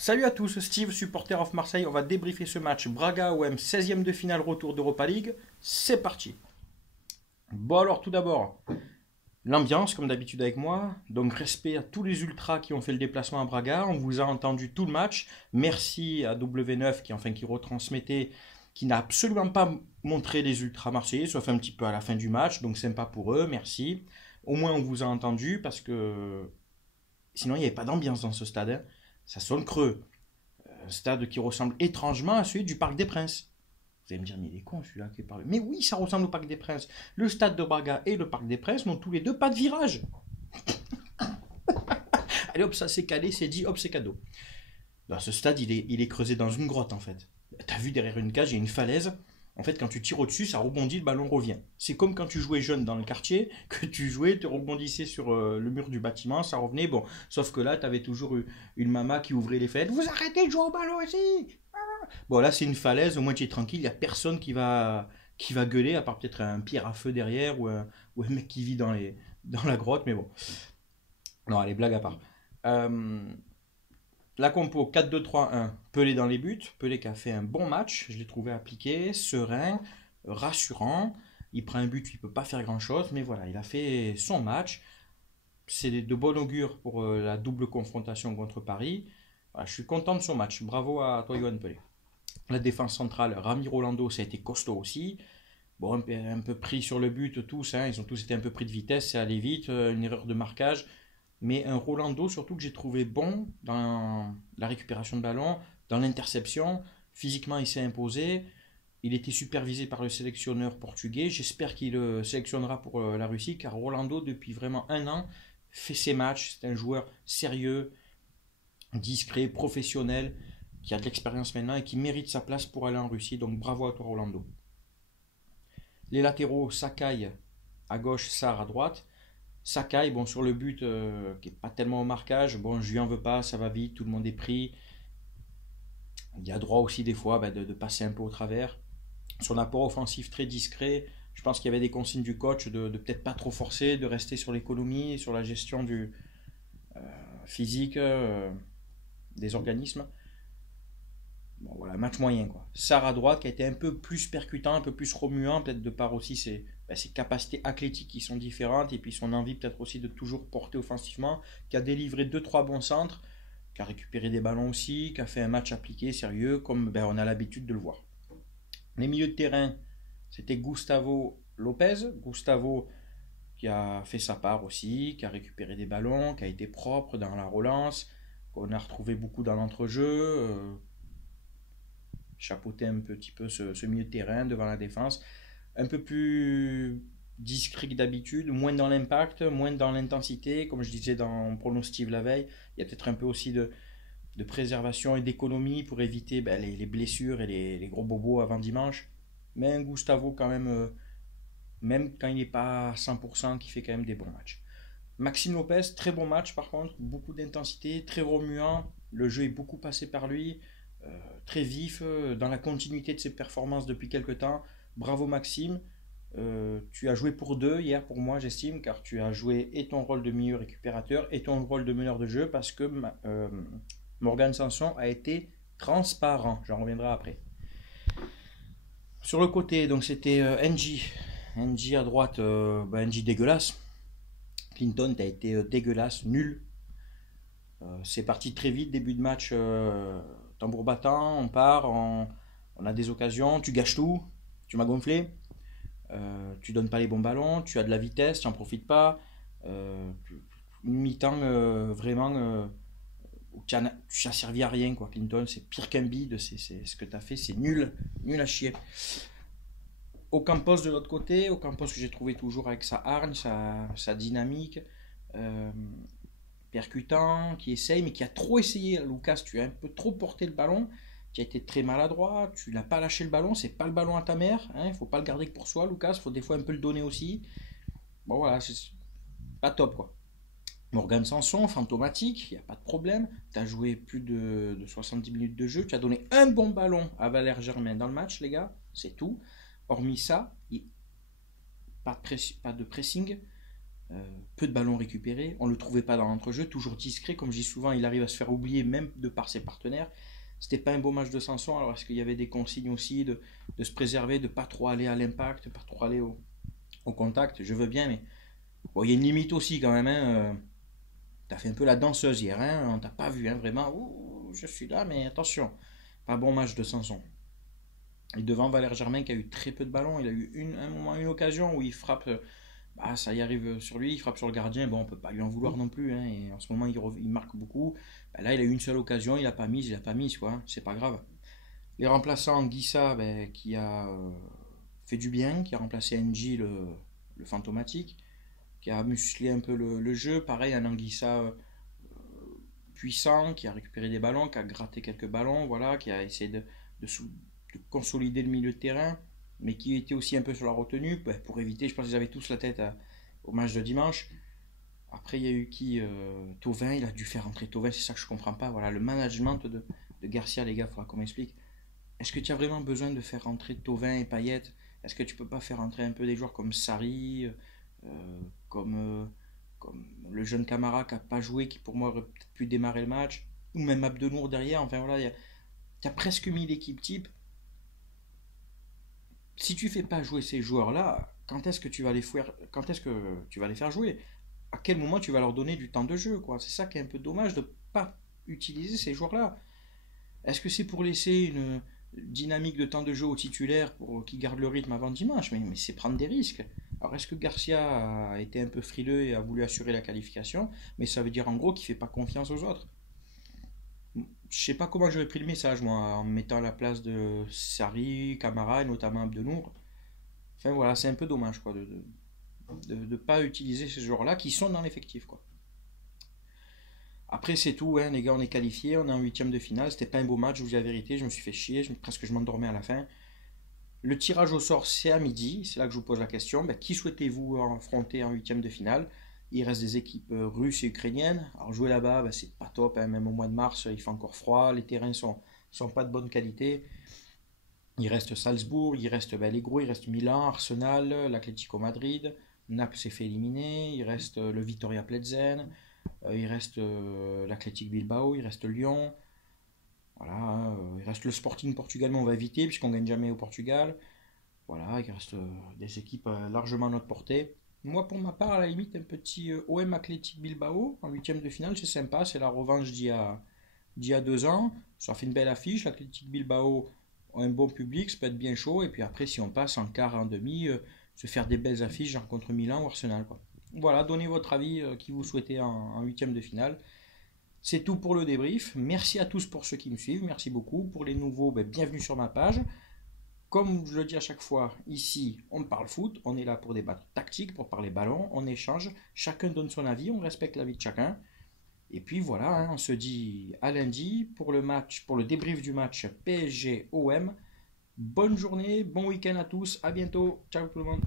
Salut à tous, Steve, supporter of Marseille. On va débriefer ce match Braga-OM, 16e de finale retour d'Europa League. C'est parti. Bon alors tout d'abord, l'ambiance comme d'habitude avec moi. Donc respect à tous les ultras qui ont fait le déplacement à Braga. On vous a entendu tout le match. Merci à W9 qui retransmettait, qui n'a absolument pas montré les ultras marseillais, sauf un petit peu à la fin du match. Donc sympa pour eux, merci. Au moins on vous a entendu parce que sinon il n'y avait pas d'ambiance dans ce stade, hein. Ça sonne creux. Un stade qui ressemble étrangement à celui du Parc des Princes. Vous allez me dire, mais il est con celui-là qui parle. Mais oui, ça ressemble au Parc des Princes. Le stade de Braga et le Parc des Princes n'ont tous les deux pas de virage. Allez hop, ça c'est calé, c'est dit, hop, c'est cadeau. Ben, ce stade, il est creusé dans une grotte en fait. T'as vu derrière une cage, il y a une falaise. En fait, quand tu tires au-dessus, ça rebondit, le ballon revient. C'est comme quand tu jouais jeune dans le quartier, que tu jouais, tu rebondissais sur le mur du bâtiment, ça revenait. Bon, sauf que là, tu avais toujours une maman qui ouvrait les fenêtres. Vous arrêtez de jouer au ballon ici. Bon, là, c'est une falaise, au moins tu es tranquille, il n'y a personne qui va gueuler, à part peut-être un pierre à feu derrière ou un mec qui vit dans la grotte, mais bon. Non, allez, blague à part. Euh, la compo 4-2-3-1, Pelé dans les buts. Pelé qui a fait un bon match, je l'ai trouvé appliqué, serein, rassurant. Il prend un but, il ne peut pas faire grand-chose, mais voilà, il a fait son match. C'est de bon augure pour la double confrontation contre Paris. Voilà, je suis content de son match. Bravo à toi, Yohan Pelé. La défense centrale, Rami Rolando, ça a été costaud aussi. Bon, un peu pris sur le but tous, hein, ils ont tous été un peu pris de vitesse, c'est allé vite, une erreur de marquage. Mais un Rolando surtout que j'ai trouvé bon dans la récupération de ballon, dans l'interception. Physiquement, il s'est imposé. Il était supervisé par le sélectionneur portugais. J'espère qu'il le sélectionnera pour la Russie, car Rolando, depuis vraiment un an, fait ses matchs. C'est un joueur sérieux, discret, professionnel, qui a de l'expérience maintenant et qui mérite sa place pour aller en Russie. Donc bravo à toi, Rolando. Les latéraux, Sakai à gauche, Sarr à droite. Sakai, bon, sur le but, qui n'est pas tellement au marquage, bon, je lui en veux pas, ça va vite, tout le monde est pris. Il a droit aussi des fois de passer un peu au travers. Son apport offensif très discret. Je pense qu'il y avait des consignes du coach de peut-être pas trop forcer, de rester sur l'économie, sur la gestion du physique des organismes. Bon, voilà, match moyen quoi. Sarr à droite qui a été un peu plus percutant, un peu plus remuant, peut-être de par aussi ses capacités athlétiques qui sont différentes et puis son envie peut-être aussi de toujours porter offensivement, qui a délivré deux trois bons centres, qui a récupéré des ballons aussi, qui a fait un match appliqué, sérieux, comme on a l'habitude de le voir. Les milieux de terrain, c'était Gustavo Lopez. Gustavo qui a fait sa part aussi, qui a récupéré des ballons, qui a été propre dans la relance, qu'on a retrouvé beaucoup dans l'entrejeu, chapeauter un petit peu ce milieu de terrain devant la défense. Un peu plus discret que d'habitude, moins dans l'impact, moins dans l'intensité. Comme je disais dans pronostic la veille, il y a peut-être un peu aussi de préservation et d'économie pour éviter les blessures et les gros bobos avant dimanche. Mais un Gustavo quand même quand il n'est pas à 100%, qui fait quand même des bons matchs. Maxime Lopez, très bon match par contre, beaucoup d'intensité, très remuant, le jeu est beaucoup passé par lui, très vif, dans la continuité de ses performances depuis quelques temps. Bravo Maxime, tu as joué pour deux hier pour moi j'estime, car tu as joué et ton rôle de milieu récupérateur et ton rôle de meneur de jeu, parce que Morgan Sanson a été transparent, j'en reviendrai après. Sur le côté, donc c'était NG à droite, NG dégueulasse. Clinton, tu as été dégueulasse, nul. C'est parti très vite, début de match, tambour battant, on part, on a des occasions, tu gâches tout, tu m'as gonflé, tu donnes pas les bons ballons, tu as de la vitesse, tu n'en profites pas. Une mi-temps vraiment où tu n'as servi à rien, quoi. Clinton, c'est pire qu'un bide, c'est ce que tu as fait, c'est nul, nul à chier. Ocampos de l'autre côté, Ocampos que j'ai trouvé toujours avec sa hargne, sa dynamique, euh, percutant, qui essaye, mais qui a trop essayé. Lucas, tu as un peu trop porté le ballon, tu as été très maladroit, tu n'as pas lâché le ballon, c'est pas le ballon à ta mère, il faut pas le garder que pour soi, Lucas, il faut des fois un peu le donner aussi. Bon voilà, c'est pas top quoi. Morgan Sanson, fantomatique, il n'y a pas de problème. Tu as joué plus de 70 minutes de jeu. Tu as donné un bon ballon à Valère Germain dans le match, les gars. C'est tout. Hormis ça, pas de pressing. peu de ballons récupérés, on ne le trouvait pas dans l'entrejeu, toujours discret, comme je dis souvent, il arrive à se faire oublier même de par ses partenaires. C'était pas un beau match de Sanson, alors est-ce qu'il y avait des consignes aussi de se préserver, de pas trop aller à l'impact, pas trop aller au contact, je veux bien, mais bon, il y a une limite aussi quand même. Hein. T'as fait un peu la danseuse hier, hein. On t'a pas vu, hein, vraiment. Ouh, je suis là, mais attention, pas bon match de Sanson. Et devant Valère Germain qui a eu très peu de ballons, il a eu un moment, une occasion où il frappe, bah, ça y arrive sur lui, il frappe sur le gardien, bon on peut pas lui en vouloir non plus, hein, et en ce moment il marque beaucoup. Bah, là il a eu une seule occasion, il a pas mis quoi, hein, c'est pas grave. Les remplaçants, Guissa qui a fait du bien, qui a remplacé NJ le fantomatique, qui a musclé un peu le jeu, pareil un Anguissa puissant, qui a récupéré des ballons, qui a gratté quelques ballons, voilà, qui a essayé de consolider le milieu de terrain, mais qui était aussi un peu sur la retenue, pour éviter, je pense qu'ils avaient tous la tête au match de dimanche. Après, il y a eu qui Thauvin, il a dû faire rentrer Thauvin, c'est ça que je comprends pas. Voilà, le management de Garcia, les gars, il faudra qu'on m'explique. Est-ce que tu as vraiment besoin de faire rentrer Thauvin et Payet? Est-ce que tu peux pas faire rentrer un peu des joueurs comme Sarri, comme, comme le jeune Camara qui n'a pas joué, qui pour moi aurait peut-être pu démarrer le match, ou même Abdenour derrière, enfin voilà, tu as presque mis l'équipe type. Si tu fais pas jouer ces joueurs-là, quand est-ce que tu vas les faire jouer? À quel moment tu vas leur donner du temps de jeu, quoi? C'est ça qui est un peu dommage de pas utiliser ces joueurs-là. Est-ce que c'est pour laisser une dynamique de temps de jeu aux titulaires pour qu'ils gardent le rythme avant dimanche? Mais c'est prendre des risques. Alors est-ce que Garcia a été un peu frileux et a voulu assurer la qualification? Mais ça veut dire en gros qu'il fait pas confiance aux autres. Je sais pas comment j'aurais pris le message, moi, en me mettant à la place de Sarri, Camara et notamment Abdenour. Enfin voilà, c'est un peu dommage quoi, de pas utiliser ces joueurs-là qui sont dans l'effectif, quoi. Après c'est tout, hein, les gars, on est qualifiés, on est en huitième de finale. C'était pas un beau match, je vous dis la vérité, je me suis fait chier, presque je m'endormais à la fin. Le tirage au sort c'est à midi, c'est là que je vous pose la question. Ben, qui souhaitez-vous affronter en huitième de finale? Il reste des équipes russes et ukrainiennes. Alors jouer là-bas, ben, c'est pas top, hein, même au mois de mars, il fait encore froid, les terrains sont pas de bonne qualité. Il reste Salzbourg, il reste les gros, il reste Milan, Arsenal, l'Atlético Madrid, Naples s'est fait éliminer, il reste le Vitoria Plzen, il reste l'Athletic Bilbao, il reste Lyon, voilà, il reste le Sporting Portugal, mais on va éviter puisqu'on gagne jamais au Portugal. Voilà, il reste des équipes largement à notre portée. Moi, pour ma part, à la limite, un petit OM Athletic Bilbao en huitième de finale, c'est sympa, c'est la revanche d'il y a 2 ans. Ça fait une belle affiche, l'Athletic Bilbao ont un bon public, ça peut être bien chaud. Et puis après, si on passe en quart, en demi, se faire des belles affiches genre contre Milan ou Arsenal, quoi. Voilà, donnez votre avis qui vous souhaitez en huitième de finale. C'est tout pour le débrief. Merci à tous pour ceux qui me suivent, merci beaucoup. Pour les nouveaux, bienvenue sur ma page. Comme je le dis à chaque fois, ici, on parle foot, on est là pour débattre tactique, pour parler ballon, on échange, chacun donne son avis, on respecte l'avis de chacun. Et puis voilà, hein, on se dit à lundi pour le match, pour le débrief du match PSG-OM. Bonne journée, bon week-end à tous, à bientôt, ciao tout le monde.